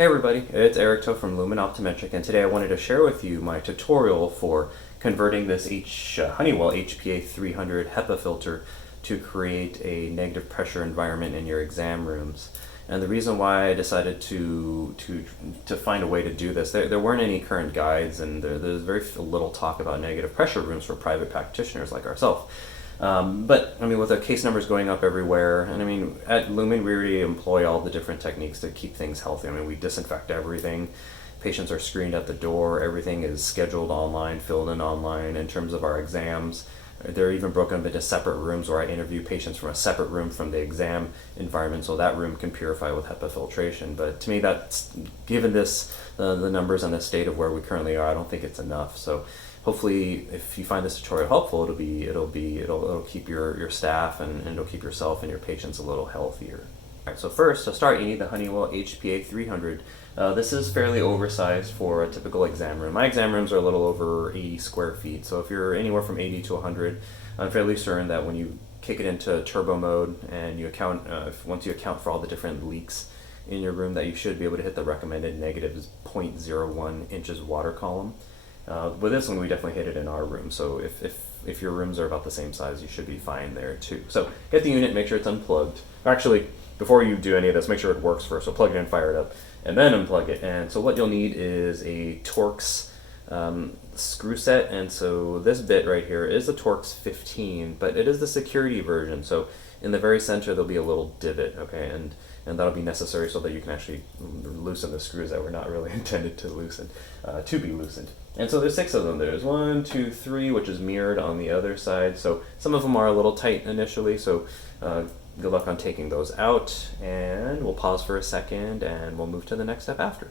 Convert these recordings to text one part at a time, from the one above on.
Hey everybody, it's Eric from Lumen Optometric, and today I wanted to share with you my tutorial for converting this Honeywell HPA 300 HEPA filter to create a negative pressure environment in your exam rooms. And the reason why I decided to find a way to do this, there weren't any current guides, and there's very little talk about negative pressure rooms for private practitioners like ourselves. But I mean, with the case numbers going up everywhere, and I mean, at Lumen we already employ all the different techniques to keep things healthy. I mean, we disinfect everything. Patients are screened at the door. Everything is scheduled online, filled in online. In terms of our exams, they're even broken up into separate rooms where I interview patients from a separate room from the exam environment, so that room can purify with HEPA filtration. But to me, that's given this the numbers and the state of where we currently are, I don't think it's enough. So hopefully, if you find this tutorial helpful, it'll keep your staff and it'll keep yourself and your patients a little healthier. All right, so first, to start, you need the Honeywell HPA 300. This is fairly oversized for a typical exam room. My exam rooms are a little over 80 square feet, so if you're anywhere from 80 to 100, I'm fairly certain that when you kick it into turbo mode and you once you account for all the different leaks in your room, that you should be able to hit the recommended negative 0.01 inches water column. With this one, we definitely hit it in our room, so if your rooms are about the same size, you should be fine there too. So get the unit, make sure it's unplugged. Actually, before you do any of this, make sure it works first. So plug it in, fire it up, and then unplug it. And so what you'll need is a Torx screw set, and so this bit right here is the Torx 15, but it is the security version. So in the very center, there'll be a little divot, okay, and that'll be necessary so that you can actually loosen the screws that were not really intended to be loosened. And so there's 6 of them. There's 1, 2, 3, which is mirrored on the other side. So some of them are a little tight initially, so good luck on taking those out. And we'll pause for a second and we'll move to the next step after.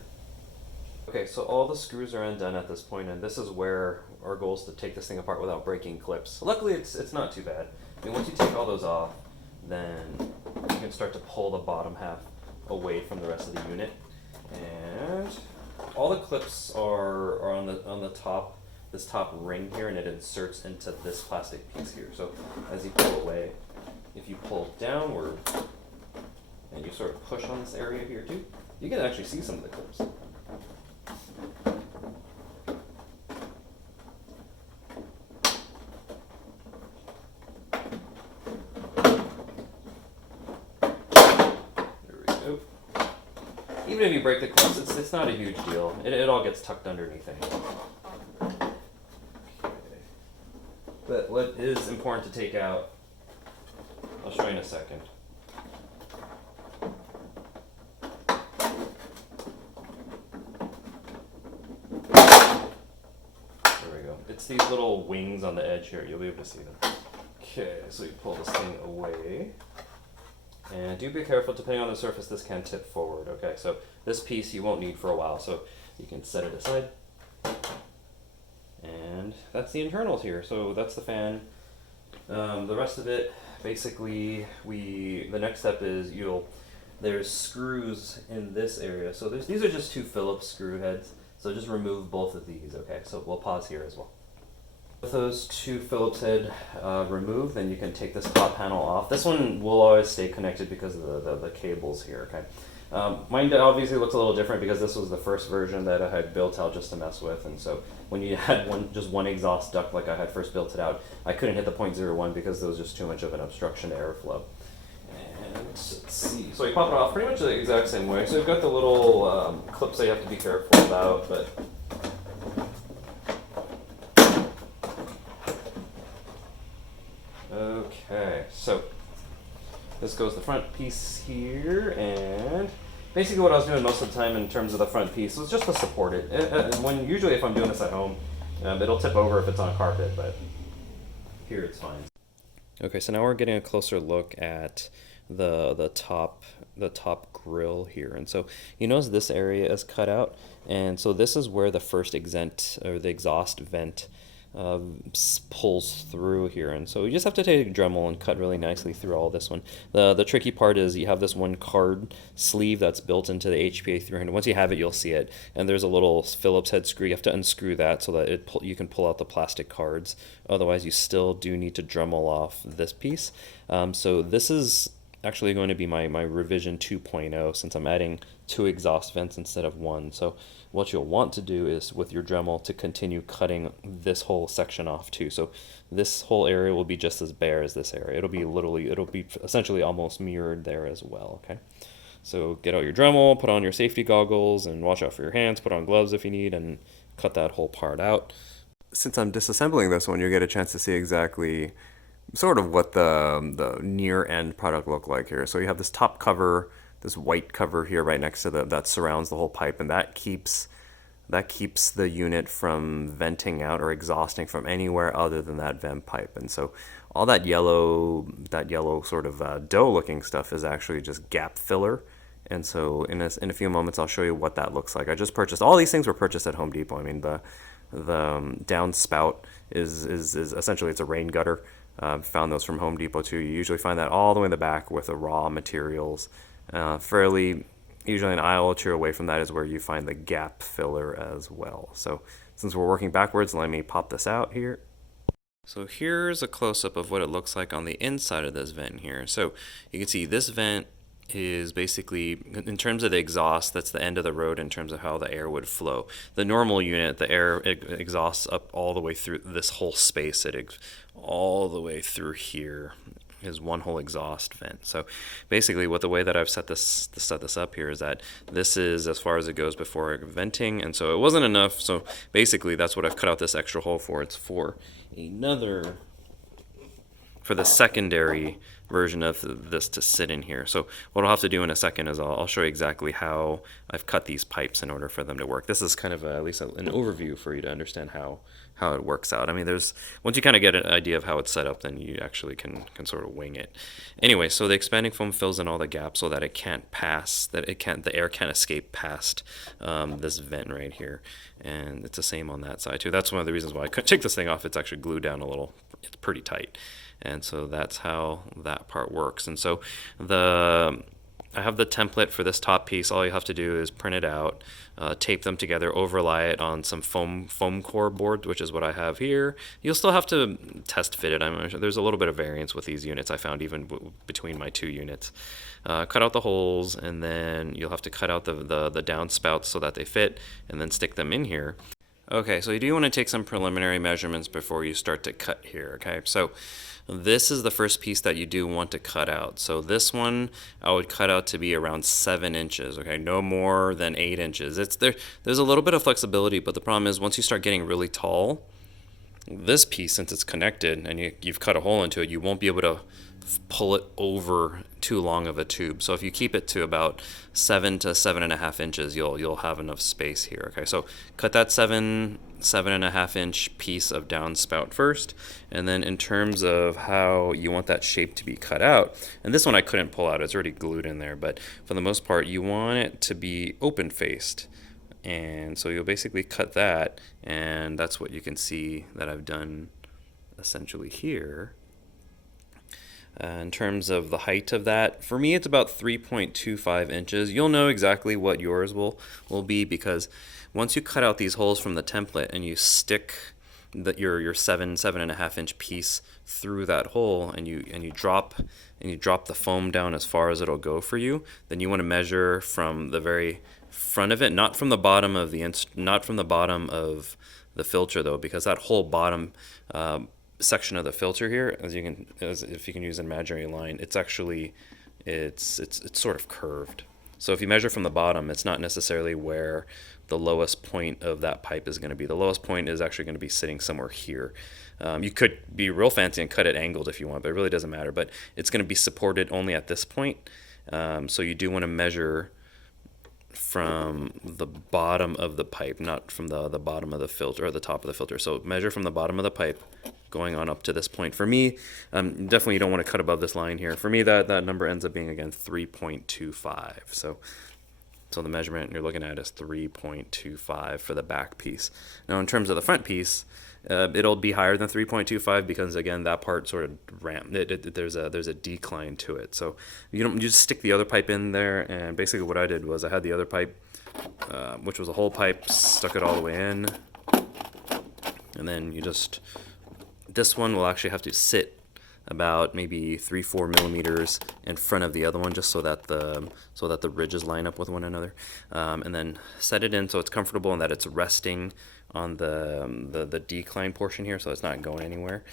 Okay, so all the screws are undone at this point, and this is where our goal is to take this thing apart without breaking clips. Luckily, it's not too bad. I mean, once you take all those off, then you can start to pull the bottom half away from the rest of the unit. And all the clips are on the top, this top ring here, and it inserts into this plastic piece here. So as you pull away, if you pull downward and you sort of push on this area here too, you can actually see some of the clips. Even if you break the clips, it's not a huge deal. It all gets tucked underneath anyway. Okay. But what is important to take out, I'll show you in a second. There we go. It's these little wings on the edge here. You'll be able to see them. Okay, so you pull this thing away. And do be careful, depending on the surface, this can tip forward. Okay, so this piece you won't need for a while, so you can set it aside. And that's the internals here. So that's the fan. The rest of it, basically, the next step is there's screws in this area. So these are just 2 Phillips screw heads. So just remove both of these. Okay, so we'll pause here as well. With those 2 Phillips head removed, then you can take this top panel off. This one will always stay connected because of the cables here, okay? Mine obviously looks a little different because this was the first version that I had built out just to mess with, and so when you had just one exhaust duct like I had first built it out, I couldn't hit the 0.01 because there was just too much of an obstruction to airflow. And let's see, so you pop it off pretty much the exact same way. So you've got the little clips that you have to be careful about, but okay, so this goes the front piece here, and basically what I was doing most of the time in terms of the front piece was just to support it. Usually if I'm doing this at home, it'll tip over if it's on carpet, but here it's fine. Okay, so now we're getting a closer look at the top grill here, and so you notice this area is cut out, and so this is where the first the exhaust vent pulls through here, and so you just have to take a Dremel and cut really nicely through all this one. The tricky part is you have this one card sleeve that's built into the HPA 300. Once you have it, you'll see it, and there's a little Phillips head screw. You have to unscrew that so that you can pull out the plastic cards. Otherwise, you still do need to Dremel off this piece. So this is actually going to be my revision 2.0, since I'm adding 2 exhaust vents instead of 1. So what you'll want to do is with your Dremel to continue cutting this whole section off too. So this whole area will be just as bare as this area. It'll be essentially almost mirrored there as well, okay? So get out your Dremel, put on your safety goggles, and watch out for your hands, put on gloves if you need, and cut that whole part out. Since I'm disassembling this one, you get a chance to see exactly sort of what the near end product look like here. So you have this top cover, this white cover here right next to that surrounds the whole pipe, and that keeps the unit from venting out or exhausting from anywhere other than that vent pipe. And so all that yellow sort of dough looking stuff is actually just gap filler. And so in a few moments I'll show you what that looks like. I just purchased, all these things were purchased at Home Depot. I mean, the downspout is essentially, it's a rain gutter. Found those from Home Depot too. You usually find that all the way in the back with the raw materials. Usually an aisle or two away from that is where you find the gap filler as well. So since we're working backwards, let me pop this out here. So here's a close-up of what it looks like on the inside of this vent here. So you can see this vent is basically, in terms of the exhaust, that's the end of the road in terms of how the air would flow. The normal unit, the air exhausts up all the way through this whole space. All the way through here is one whole exhaust vent. So basically the way that I've set this up here is that this is as far as it goes before venting, and so it wasn't enough. So basically that's what I've cut out this extra hole for. It's for the secondary version of this to sit in here. So what I'll have to do in a second is I'll show you exactly how I've cut these pipes in order for them to work. This is kind of at least an overview for you to understand how it works out. I mean, once you kind of get an idea of how it's set up, then you actually can sort of wing it. Anyway, so the expanding foam fills in all the gaps so that the air can't escape past this vent right here. And it's the same on that side too. That's one of the reasons why I couldn't take this thing off. It's actually glued down a little. It's pretty tight. And so that's how that part works. And so I have the template for this top piece. All you have to do is print it out, tape them together, overlay it on some foam core board, which is what I have here. You'll still have to test fit it. There's a little bit of variance with these units I found even between my two units. Cut out the holes, and then you'll have to cut out the downspouts so that they fit, and then stick them in here. Okay, so you do want to take some preliminary measurements before you start to cut here, okay? So this is the first piece that you do want to cut out. So this one I would cut out to be around 7 inches, okay? No more than 8 inches. There's a little bit of flexibility, but the problem is once you start getting really tall, this piece, since it's connected and you've cut a hole into it, you won't be able to pull it over too long of a tube. So if you keep it to about 7 to 7.5 inches, you'll have enough space here. Okay, so cut that 7.5 inch piece of downspout first, and then in terms of how you want that shape to be cut out, and this one I couldn't pull out, it's already glued in there, but for the most part you want it to be open faced. And so you'll basically cut that, and that's what you can see that I've done essentially here. In terms of the height of that, for me it's about 3.25 inches. You'll know exactly what yours will be, because once you cut out these holes from the template and you stick your 7.5 inch piece through that hole, and you drop the foam down as far as it'll go for you, then you want to measure from the very front of it, not from the bottom of the filter though, because that whole bottom section of the filter here, if you can use an imaginary line, it's sort of curved. So if you measure from the bottom, it's not necessarily where the lowest point of that pipe is going to be. The lowest point is actually going to be sitting somewhere here. You could be real fancy and cut it angled if you want, but it really doesn't matter. But it's going to be supported only at this point. So you do want to measure from the bottom of the pipe, not from the bottom of the filter or the top of the filter. So measure from the bottom of the pipe going on up to this point. For me, definitely you don't want to cut above this line here. For me, that number ends up being, again, 3.25. So the measurement you're looking at is 3.25 for the back piece. Now in terms of the front piece, it'll be higher than 3.25 because, again, that part sort of there's a decline to it. So you just stick the other pipe in there, and basically what I did was I had the other pipe, which was a whole pipe, stuck it all the way in, and then this one will actually have to sit about maybe 3-4 millimeters in front of the other one, just so that the ridges line up with one another, and then set it in so it's comfortable and that it's resting on the decline portion here, so it's not going anywhere.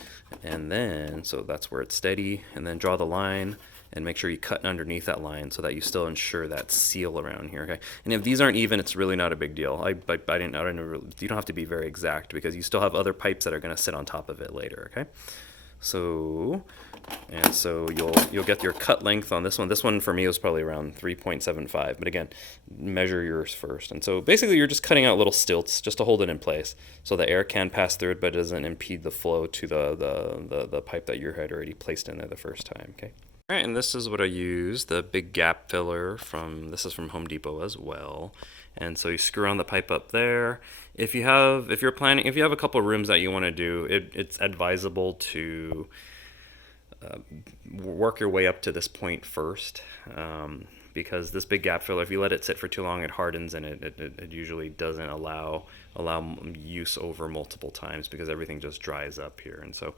And then so that's where it's steady, and then draw the line and make sure you cut underneath that line so that you still ensure that seal around here. Okay, and if these aren't even, it's really not a big deal. I didn't really, you don't have to be very exact because you still have other pipes that are going to sit on top of it later. Okay, so you'll get your cut length on this one. This one for me was probably around 3.75, but again, measure yours first. And so basically you're just cutting out little stilts just to hold it in place so the air can pass through it, but it doesn't impede the flow to the pipe that you had already placed in there the first time. Okay. All right, and this is what I use, the big gap filler this is from Home Depot as well. And so you screw on the pipe up there. If you have a couple of rooms that you want to do, it's advisable to work your way up to this point first, because this big gap filler, if you let it sit for too long, it hardens, and it usually doesn't allow use over multiple times because everything just dries up here. And so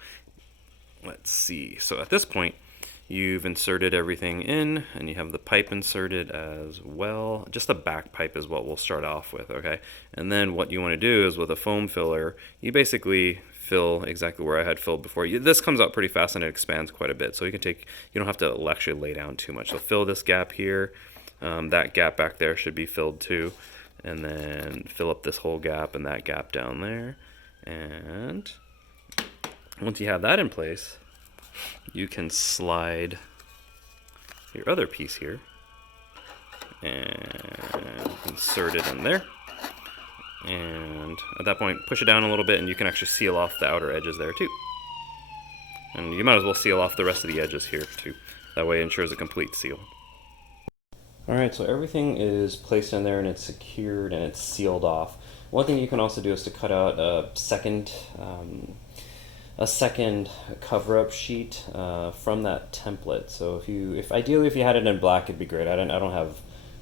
let's see. So at this point, you've inserted everything in, and you have the pipe inserted as well. Just the back pipe is what we'll start off with, okay? And then what you want to do is with a foam filler, you basically fill exactly where I had filled before. This comes out pretty fast and it expands quite a bit, so you don't have to actually lay down too much. So fill this gap here. That gap back there should be filled too. And then fill up this whole gap and that gap down there. And once you have that in place, you can slide your other piece here and insert it in there. And at that point, push it down a little bit and you can actually seal off the outer edges there too. And you might as well seal off the rest of the edges here too. That way it ensures a complete seal. Alright, so everything is placed in there and it's secured and it's sealed off. One thing you can also do is to cut out a second cover-up sheet from that template. So ideally if you had it in black, it'd be great. I don't have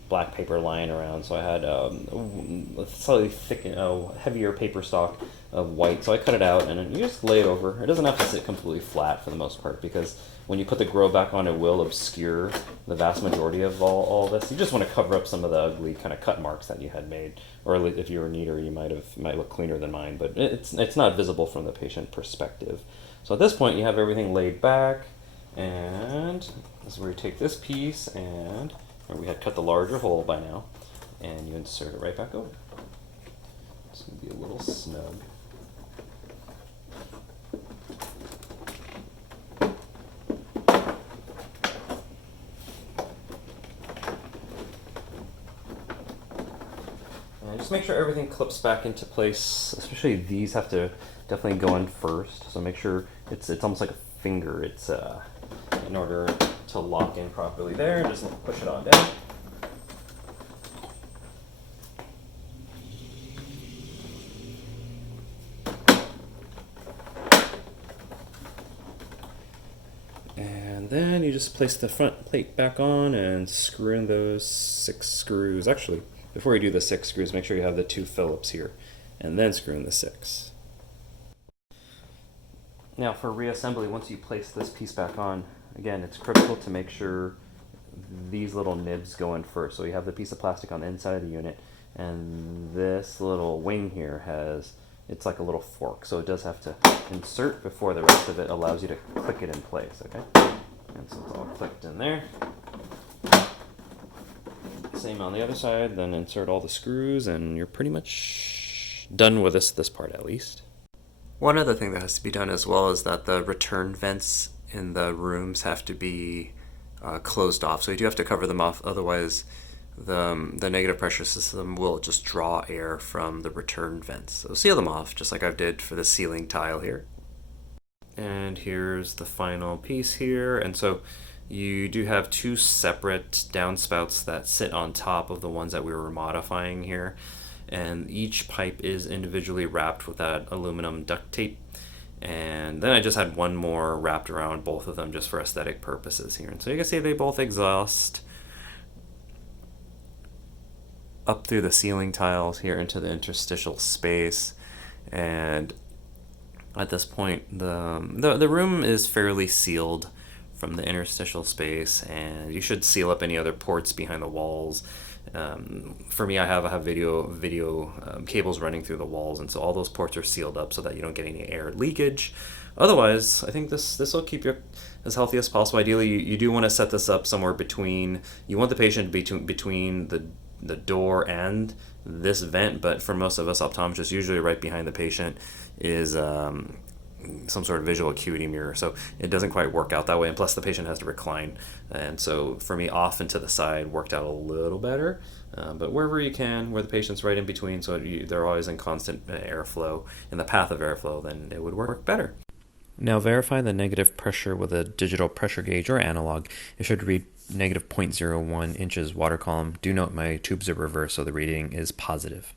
black paper lying around, so I had a slightly thick, heavier paper stock of white. So I cut it out and then you just lay it over. It doesn't have to sit completely flat for the most part, because when you put the grill back on, it will obscure the vast majority of all this. You just want to cover up some of the ugly kind of cut marks that you had made, or if you were neater, you might look cleaner than mine. But it's not visible from the patient perspective. So at this point, you have everything laid back, and this is where you take this piece and we had cut the larger hole by now, and you insert it right back over. It's going to be a little snug. And just make sure everything clips back into place, especially these have to definitely go in first, so make sure it's almost like a finger. It's in order to lock in properly there, just push it on down. And then you just place the front plate back on and screw in those 6 screws. Actually, before you do the 6 screws, make sure you have the 2 Phillips here, and then screw in the 6. Now for reassembly, once you place this piece back on, again, it's critical to make sure these little nibs go in first. So you have the piece of plastic on the inside of the unit, and this little wing here it's like a little fork. So it does have to insert before the rest of it allows you to click it in place, okay? And so it's all clicked in there. Same on the other side, then insert all the screws, and you're pretty much done with this part at least. One other thing that has to be done as well is that the return vents in the rooms have to be closed off. So you do have to cover them off, otherwise the negative pressure system will just draw air from the return vents. So seal them off, just like I did for the ceiling tile here. And here's the final piece here. And so you do have 2 separate downspouts that sit on top of the ones that we were modifying here. And each pipe is individually wrapped with that aluminum duct tape. And then I just had one more wrapped around both of them just for aesthetic purposes here. And so you can see they both exhaust up through the ceiling tiles here into the interstitial space. And At this point, the room is fairly sealed from the interstitial space, and you should seal up any other ports behind the walls. For me, I have video cables running through the walls, and so all those ports are sealed up so that you don't get any air leakage. Otherwise, I think this will keep you as healthy as possible. Ideally, you do want to set this up somewhere between. You want the patient between the door and this vent, but for most of us optometrists, usually right behind the patient is some sort of visual acuity mirror, so it doesn't quite work out that way, and plus the patient has to recline, and so for me, off and to the side worked out a little better, but wherever you can, where the patient's right in between, so they're always in constant airflow, in the path of airflow, then it would work better. Now verify the negative pressure with a digital pressure gauge or analog. It should read negative 0.01 inches water column. Do note my tubes are reversed, so the reading is positive.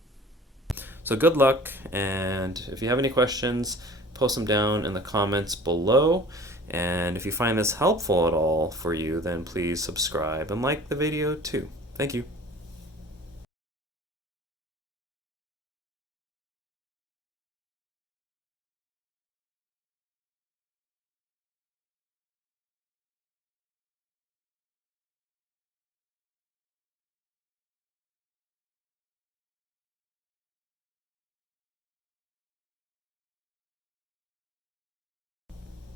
So good luck, and if you have any questions, post them down in the comments below. And if you find this helpful at all for you, then please subscribe and like the video too. Thank you.